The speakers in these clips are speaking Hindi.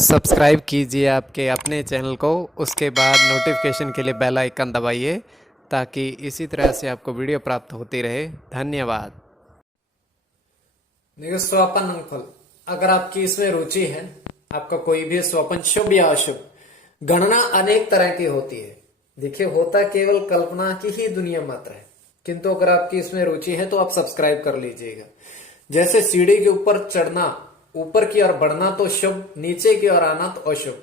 सब्सक्राइब कीजिए आपके अपने चैनल को, उसके बाद नोटिफिकेशन के लिए बेल आइकन दबाइए ताकि इसी तरह से आपको वीडियो प्राप्त होती रहे। धन्यवाद। देखिए, स्वपन अंकफल अगर आपकी इसमें रुचि है, आपका कोई भी स्वपन शुभ या अशुभ, गणना अनेक तरह की होती है। देखिए, होता केवल कल्पना की ही दुनिया मात्र है, किंतु अगर आपकी इसमें रुचि है तो आप सब्सक्राइब कर लीजिएगा। जैसे सीढ़ी के ऊपर चढ़ना, ऊपर की ओर बढ़ना तो शुभ, नीचे की ओर आना तो अशुभ।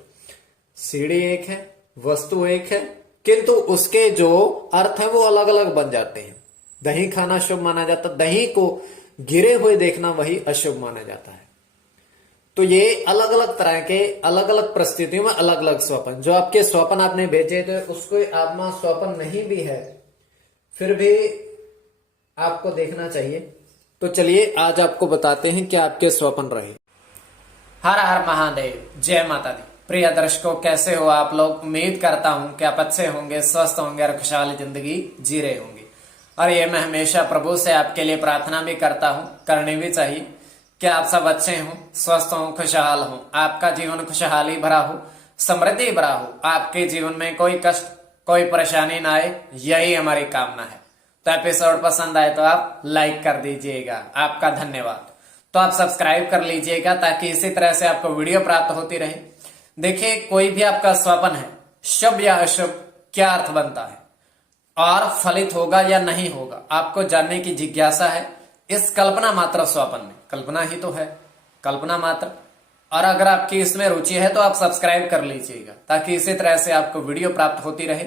सीढ़ी एक है, वस्तु एक है, किंतु उसके जो अर्थ है वो अलग अलग बन जाते हैं। दही खाना शुभ माना जाता, दही को गिरे हुए देखना वही अशुभ माना जाता है। तो ये अलग अलग तरह के अलग अलग परिस्थितियों में अलग अलग स्वप्न, जो आपके स्वप्न आपने भेजे थे उसको आत्मा स्वप्न नहीं भी है, फिर भी आपको देखना चाहिए। तो चलिए आज आपको बताते हैं कि आपके स्वप्न रहे। हर हर महादेव, जय माता दी। प्रिय दर्शकों, कैसे हो आप लोग? उम्मीद करता हूं कि आप अच्छे होंगे, स्वस्थ होंगे और खुशहाल जिंदगी जी रहे होंगे। और ये मैं हमेशा प्रभु से आपके लिए प्रार्थना भी करता हूं, करनी भी चाहिए कि आप सब अच्छे हों, स्वस्थ हों, खुशहाल हों, आपका जीवन खुशहाली भरा हो, समृद्धि भरा हो, आपके जीवन में कोई कष्ट कोई परेशानी ना आए, यही हमारी कामना है। तो एपिसोड पसंद आए तो आप लाइक कर दीजिएगा, आपका धन्यवाद। तो आप सब्सक्राइब कर लीजिएगा ताकि इसी तरह से आपको वीडियो प्राप्त होती रहे। देखिए, कोई भी आपका स्वप्न है, शुभ या अशुभ, क्या अर्थ बनता है और फलित होगा या नहीं होगा, आपको जानने की जिज्ञासा है। इस कल्पना मात्र स्वप्न में, कल्पना ही तो है, कल्पना मात्र। और अगर आपकी इसमें रुचि है तो आप सब्सक्राइब कर लीजिएगा ताकि इसी तरह से आपको वीडियो प्राप्त होती रहे।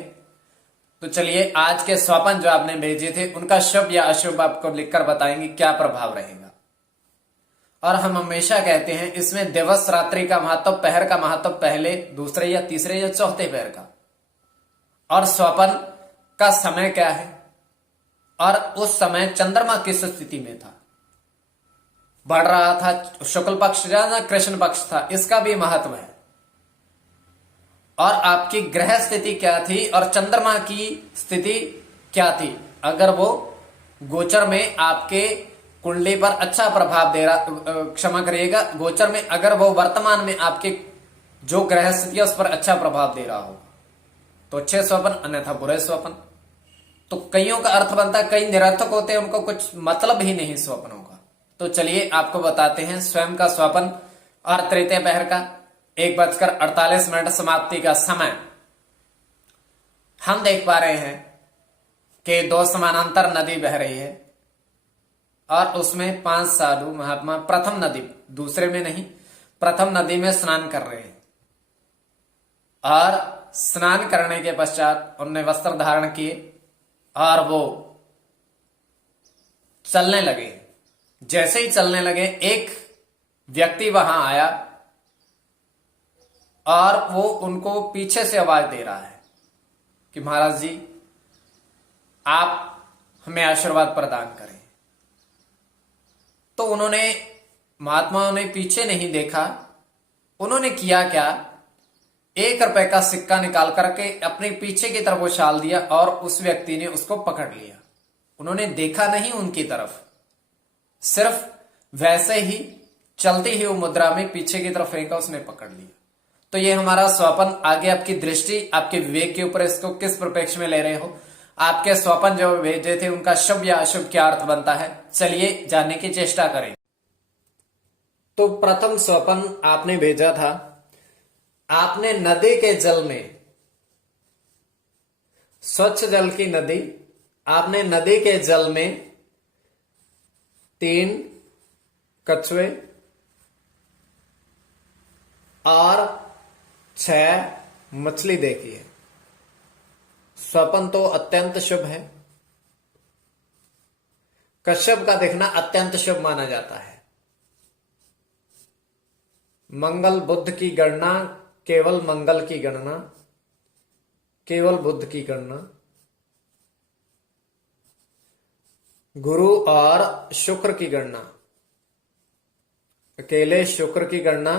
तो चलिए, आज के स्वप्न जो आपने भेजे थे उनका शुभ या अशुभ आपको लिखकर बताएंगे क्या प्रभाव रहेगा। और हम हमेशा कहते हैं इसमें दिवस रात्रि का महत्व, पहर का महत्व, पहले दूसरे या तीसरे या चौथे पहर का, और स्वप्न का समय क्या है, और उस समय चंद्रमा किस स्थिति में था, बढ़ रहा था, शुक्ल पक्ष या कृष्ण पक्ष था, इसका भी महत्व है। और आपकी ग्रह स्थिति क्या थी और चंद्रमा की स्थिति क्या थी। अगर वो गोचर में आपके कुंडली पर अच्छा प्रभाव दे रहा, क्षमा करिएगा, गोचर में अगर वो वर्तमान में आपके जो ग्रह स्थिति है उस पर अच्छा प्रभाव दे रहा हो तो अच्छे स्वप्न, अन्यथा बुरे स्वप्न। तो कईयों का अर्थ बनता है, कई निरर्थक होते हैं, उनको कुछ मतलब ही नहीं स्वप्नों का। तो चलिए आपको बताते हैं स्वयं का स्वप्न और तृतीय पहर का 1:48 समाप्ति का समय। हम देख पा रहे हैं कि दो समानांतर नदी बह रही है और उसमें 5 साधु महात्मा प्रथम नदी, दूसरे में नहीं, प्रथम नदी में स्नान कर रहे हैं। और स्नान करने के पश्चात उन्होंने वस्त्र धारण किए और वो चलने लगे। जैसे ही चलने लगे, एक व्यक्ति वहां आया और वो उनको पीछे से आवाज दे रहा है कि महाराज जी, आप हमें आशीर्वाद प्रदान करें। तो उन्होंने, महात्माओं ने पीछे नहीं देखा, उन्होंने किया क्या, 1 रुपए का सिक्का निकाल करके अपने पीछे की तरफ उछाल दिया और उस व्यक्ति ने उसको पकड़ लिया। उन्होंने देखा नहीं उनकी तरफ, सिर्फ वैसे ही चलती ही वो मुद्रा में पीछे की तरफ फेंका, उसने पकड़ लिया। तो ये हमारा स्वप्न, आगे आपकी दृष्टि, आपके विवेक के ऊपर इसको किस परिप्रेक्ष्य में ले रहे हो। आपके स्वप्न जो भेजे थे उनका शुभ या अशुभ क्या अर्थ बनता है, चलिए जानने की चेष्टा करें। तो प्रथम स्वप्न आपने भेजा था, आपने नदी के जल में, स्वच्छ जल की नदी, आपने नदी के जल में 3 कछुए और 6 मछली देखी है। स्वप्न तो अत्यंत शुभ है, कश्यप का देखना अत्यंत शुभ माना जाता है। मंगल बुध की गणना, केवल मंगल की गणना, केवल बुध की गणना, गुरु और शुक्र की गणना, अकेले शुक्र की गणना,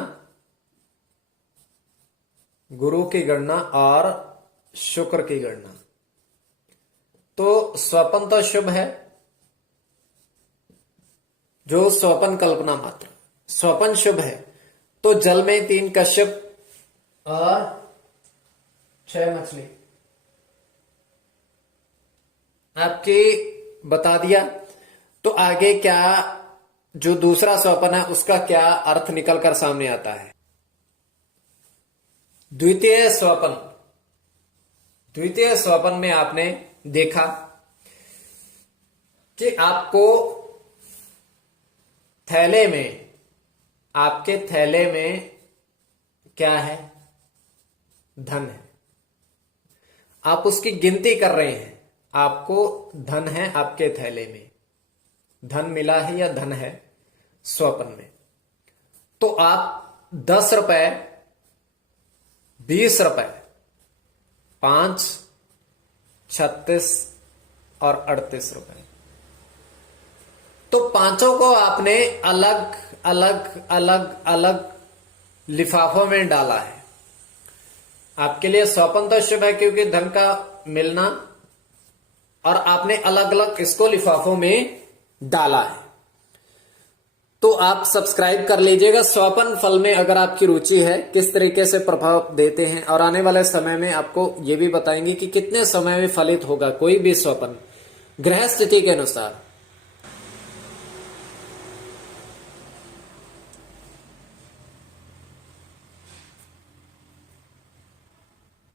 गुरु की गणना और शुक्र की गणना। तो स्वप्न तो शुभ है, जो स्वप्न कल्पना मात्र, स्वप्न शुभ है, तो जल में 3 कश्यप और 6 मछली आपके बता दिया। तो आगे क्या जो दूसरा स्वपन है उसका क्या अर्थ निकलकर सामने आता है। द्वितीय स्वपन में आपने देखा कि आपके थैले में क्या है, धन है। आप उसकी गिनती कर रहे हैं, आपको धन है आपके थैले में, धन मिला है या धन है स्वप्न में। तो आप 10 रुपए, 20 रुपए, 5, 36 और 38 रुपए, तो पांचों को आपने अलग अलग अलग अलग लिफाफों में डाला है। आपके लिए स्वप्न तो शुभ है क्योंकि धन का मिलना, और आपने अलग अलग इसको लिफाफों में डाला है। तो आप सब्सक्राइब कर लीजिएगा। स्वपन फल में अगर आपकी रुचि है किस तरीके से प्रभाव देते हैं, और आने वाले समय में आपको यह भी बताएंगे कि कितने समय में फलित होगा कोई भी स्वपन ग्रह स्थिति के अनुसार।